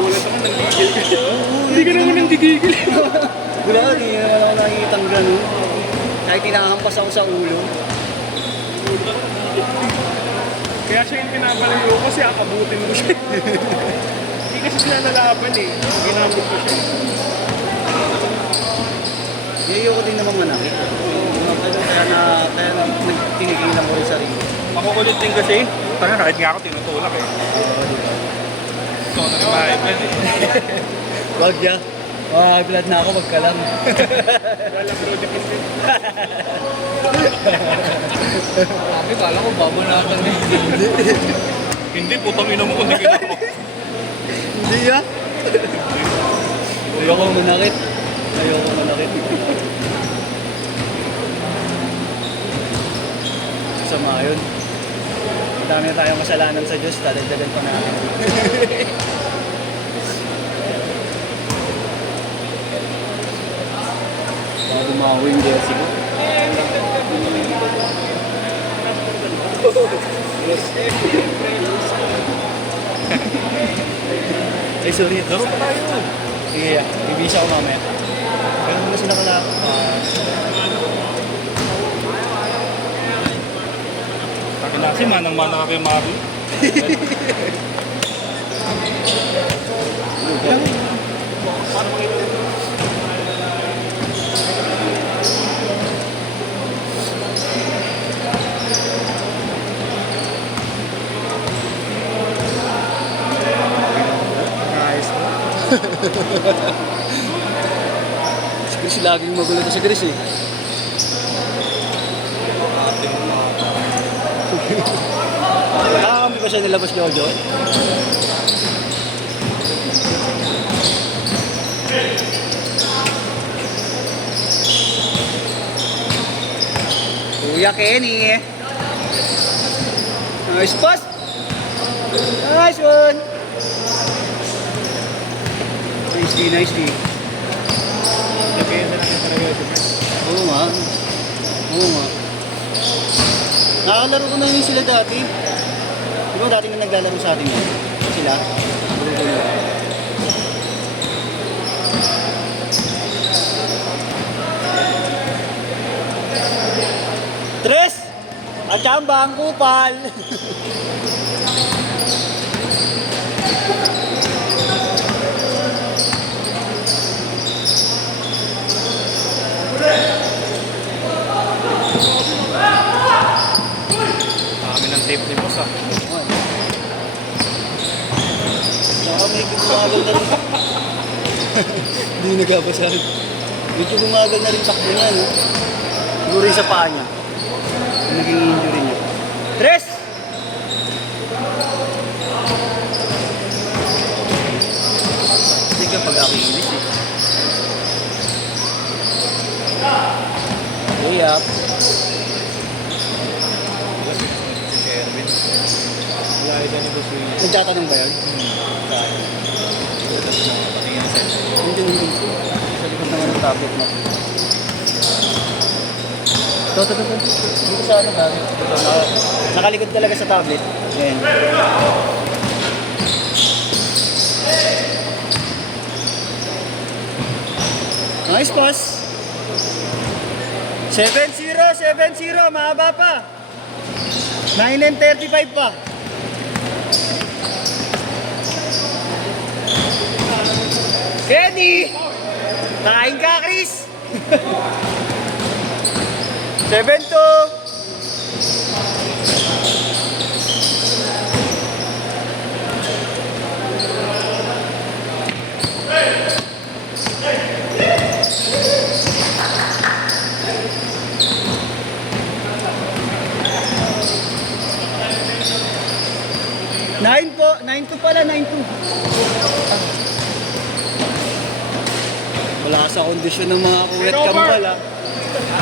Nagulat ako, nanggigil ka. Hindi ka naman nanggigil. Wala, hindi naman ako nakikitang gano'n. Kahit tinahampas ako sa ulo. Kaya siya yung pinapalayo kasi akabutin mo siya. Hindi kasi sila nalaban eh. Ginabot ko siya. Ayoko din naman manakit. Kaya tinigilan ko rin sarili. Makukulit din kasi. Parang kahit nga ako tinutulak eh. Ikaw na rin mahibad eh. Wag ya. Blood na ako, wag ka lang. Wala bro, di kasi. Sabi, kala ko babonakan eh. Hindi, putang ina mo kung hindi ginagawa. Hindi ya. Ayoko manakit. Sama yun. Madami tayong kasalanan sa Diyos, dadagdagan pa natin. Baka bumawi yung jersey ko. Ay, sorry. Laro pa tayo. Sige, bibisa ko mamaya. Ganun muna sila kalap. Kasi manang-mana ka kay Mario. Nice. Si Chris laging magulo to si Chris eh. Nakakampi pa siya nilabas Jojo. Kuya Kenny. Nice pass. Nice one. Nice D. Depende lang yung talaga ito. Oo nga. Nakakalaro ko na yun sila dati. Di ba dati na naglalaro sa atin yun? Sila? Grupo nyo. Tres! At samba ang kupal! Kami ng safety boss ah. Saka may bumagal na rin. Hindi nagkabasahan. Medyo bumagal na rin takbo niya, no? Siguro rin sa paa niya. Naging injury niya. Tres! Hindi ka pag-akilis eh. Way up. Si Sherwin. Wala ito ni Boss Willie. Nagtatanong ba yun? Patingin sa Hindi. Sa likod naman ng tablet mo. Ito. Dito sa ano tablet. Ito, nakalikod talaga sa tablet. Ayan. Nice pass. 7-0. Mahaba pa. 9:35 pa. Kenny! Kain ka, Chris! 7-2. Nine po, 9-2 pala, 9-2. Wala sa kondisyon ng mga kuwet kambal, ha?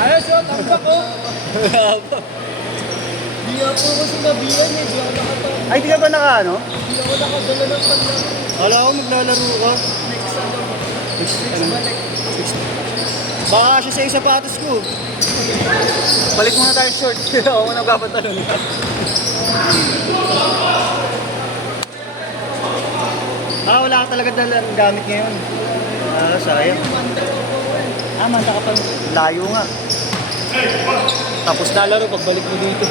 Ayos yun, tambak ko. Di ako sinabihan eh, di ako nakatambak. Ay, di ka ba naka ano? Di ako nakadala ng panlaro. Wala ako maglalaro ka. Next. Baka siya sa sapatos ko. Balik muna tayo short. Ako muna babatalon. Wala ka talaga dalang gamit ngayon. Sayang. Manta ka pa. Layo nga. Tapos na laro, pagbalik mo dito.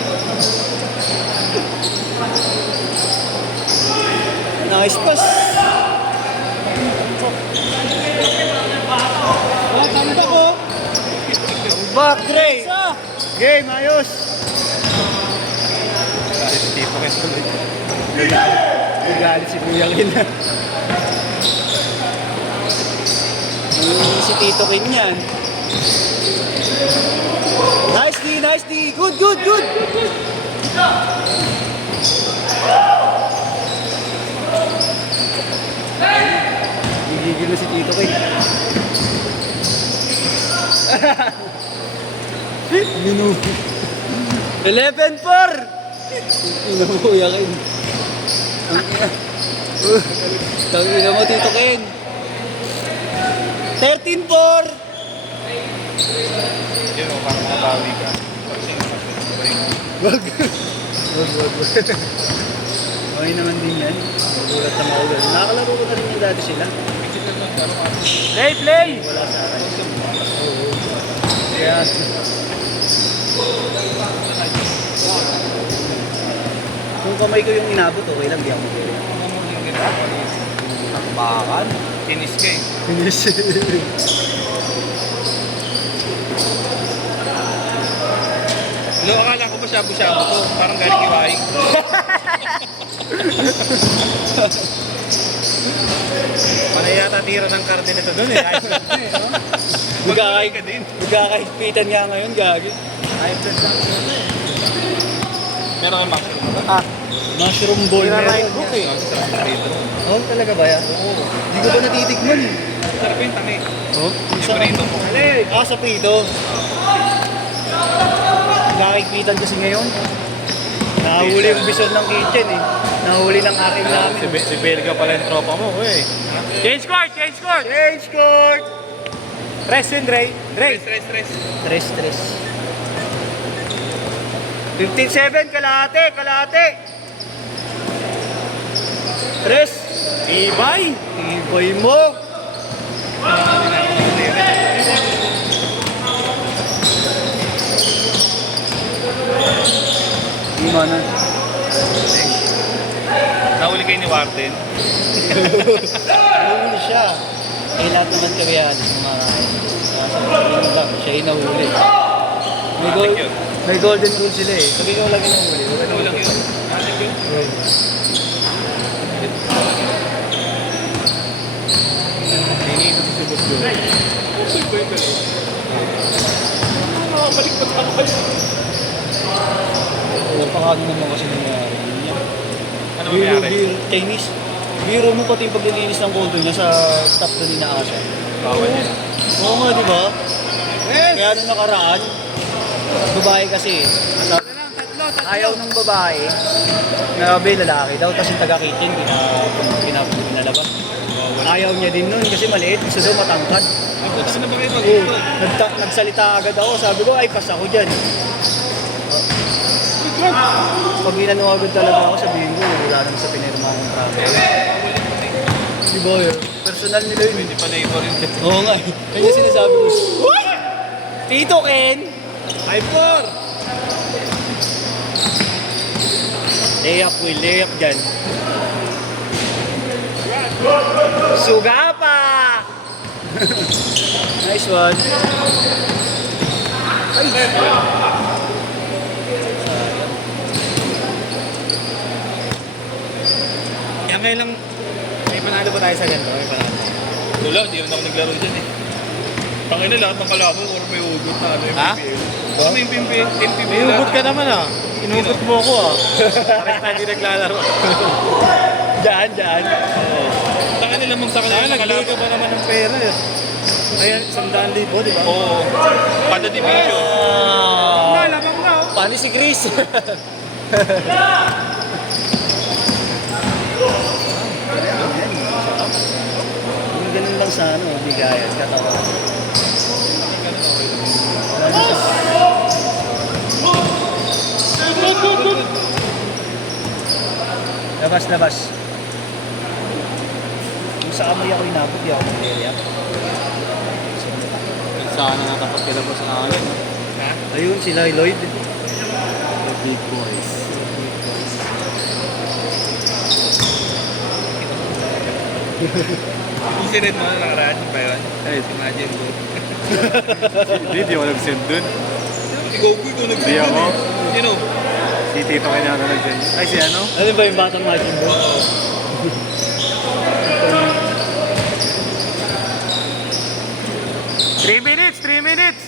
Nice pass. Tanda ko. Back, Dre. Game, ayos. Kahit hindi pa kayo tuloy. Nagalit si Kuya Kin. Si Tito Kin yan. Nice D, nice D. Good, good, good. Gigigil na si Tito Kin. Minu. 11-4. Ina mo, Kuya Kin. Tangina mo, Tito Ken. 13-4. Yun o, parang mabawi ka. Wag. Okay naman din yan. Magulat na magulat. Nakakalaro ko na rin yung dati sila. Play, play! Wala sa akin. Kaya... Kung kamay ko yung inabot, okay lang. Di ako magiging. Takbakan. Kinis ka eh. Finish. No, akala ko ba shabu-shabu to? Parang galing iwaing. Panay yata tira ng karne nito doon eh. Ayos na eh, no? Magkakain ka din. Magkakaipitan nga ngayon, gagi. Ayos na eh. Meron kang mushroom ba? Mushroom ball meron. Hook eh. Oh, talaga ba yan? Oo. Hindi ko ba natitikman eh. Sarap yung tangi. Oh? Yung prito mo. Sa prito. Nakikpitan kasi ngayon. Nahuli yung bison ng kitchen eh. Nahuli ng akin namin. Si Belga pala yung tropa mo, eh. Change court! Change court! Change court! Rest yun, Dre. Dre. Rest. Tres. 15-7, kalahati, kalahati. Tres. Ibay! Ibay mo. Gimana? Nahuli kayo ni Warden. Nahuli siya. Lahat naman kami yan. Siya yung nahuli. May golden rule sila eh. Sabi ko lang yung nahuli. Walang yun. Thank you. Nakabalik pa tayo. Napakano naman kasi nangyari. Ano mangyari? Chinese. Biro mo pati yung paglilinis ng condo niya sa top doon ni Naasa. Bawal yan. Oo nga, di ba? Kaya nung nakaraan, babae kasi. Ayaw ng babae. Nabi, lalaki daw. Tapos yung taga-kitchen, pinalabas. Ayaw niya din nun kasi maliit. Gusto daw matangkad. Gusto na ba kayo Oo. Nagsalita agad ako. Sabi ko, ay, pas ako dyan. Pag inano agad talaga ako, sabihin ko, wala naman sa pinirma ng travel. Di ba yun? Personal nila yun. Hindi pa neighbor yun. Oo nga. Kaya yung sinasabi ko, Tito Ken! 5-4! Layup, Will. Layup dyan. Suga pa! Nice one. Yan ngayon lang, may panalo pa tayo sa ganito. May panalo. Wala, hindi naman ako naglaro dyan eh. Pangina lahat ng kalaban, or may hugot na ano yung Ha? PBL. Baka may MPBL. May hugot ka naman ah. Inugot mo ako ah. Parang tayo di naglalaro. Dyan. Taka nila mong sa kanila ng kalaban. Nagbigay ka ba naman ng pera eh? Ay, 100,000, di ba? Oo. Kada division. Labang na oh. Paano si Chris? Ganun lang sa ano, bigayan, katawan. Labas. sa amoy ako inabot, di ako mag-area. Sana natapat kila boss na akin. Ha? Ayun, sila Lloyd. The big boys. Yung sinid mo na nakaraan pa yun. Ay, Imagine ko. hindi ako nag-send dun. Ikaw ko, ikaw Hindi ako. Sino? Si Tito kaya na nag-send. Ay, si ano? Ano ba yung batang Majin Buu? Oo. 3 minutes! 3 minutes!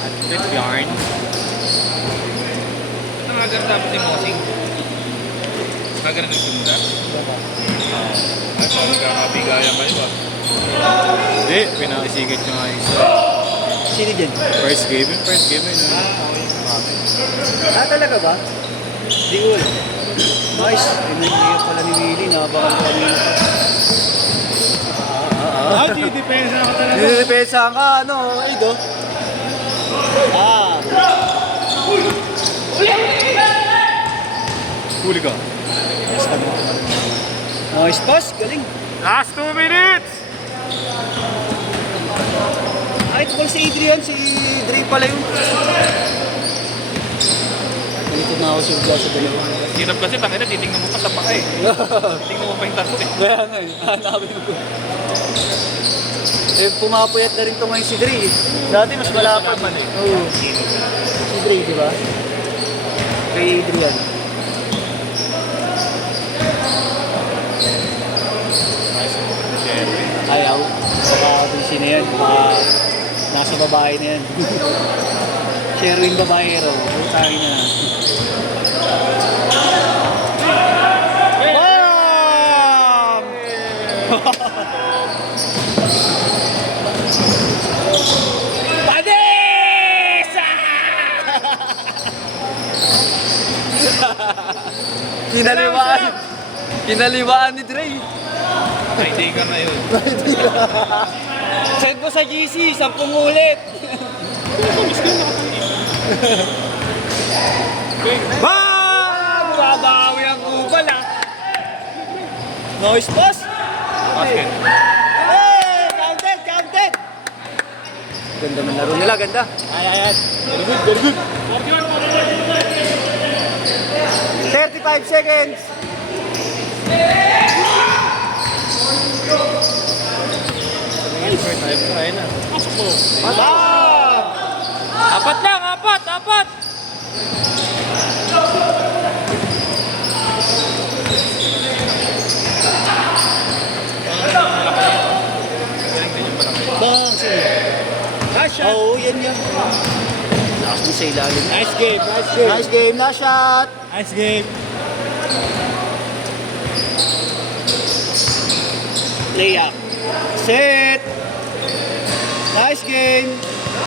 Atlet yarn. Nakaganda pa si Mosing. Nakaganda nagtunda. At saka nagkakabigayan kayo ba? Hindi, pinakisigat nyo nga isa. Sino dyan? First game yun. First game yun. Talaga ba? Di ko alam. Nice. Pinag-iyak pala ni Willie. Nabakan ko kanina. Dinidepensa na ka talaga. Nidepensa ka, ano, Ido? Huli ka. Nice pass, galing. Last 2 minutes! Ay, ito si Adrian, si Dre pala yun. Ganito na ako siya sa dalawa. Hirap kasi, tangina, titingnan mo pa sa paka eh. Titingnan mo pa yung tato eh. Kaya nga eh, hanapin ko. Eh, pumapuyat na rin ito ngayon si Dre eh. Dati mas malapad man eh. Oo. Si Dre, di ba? Kay Adrian. Ayaw. Baka busy na yan. Baka nasa babae na yan. Sherwin babaero. Utangin na. Padis! Kinaliwaan. Kinaliwaan ni Dre. Ay, hindi ka na yun. Send mo sa GC, 10 ulit. Babawi ang kubal ah. Noise pass. Basket. Hey, counted, counted. Ganda man laro nila, ganda. Ay. Very good, very good. 35 seconds. Ayun na. Pasok mo. Apat lang, apat! Bang, sige. Oo, yan yan. Lakas mo sa ilalim. Nice game, nice game. Nice game, nice shot. Nice game. Layup. Set. Nice game.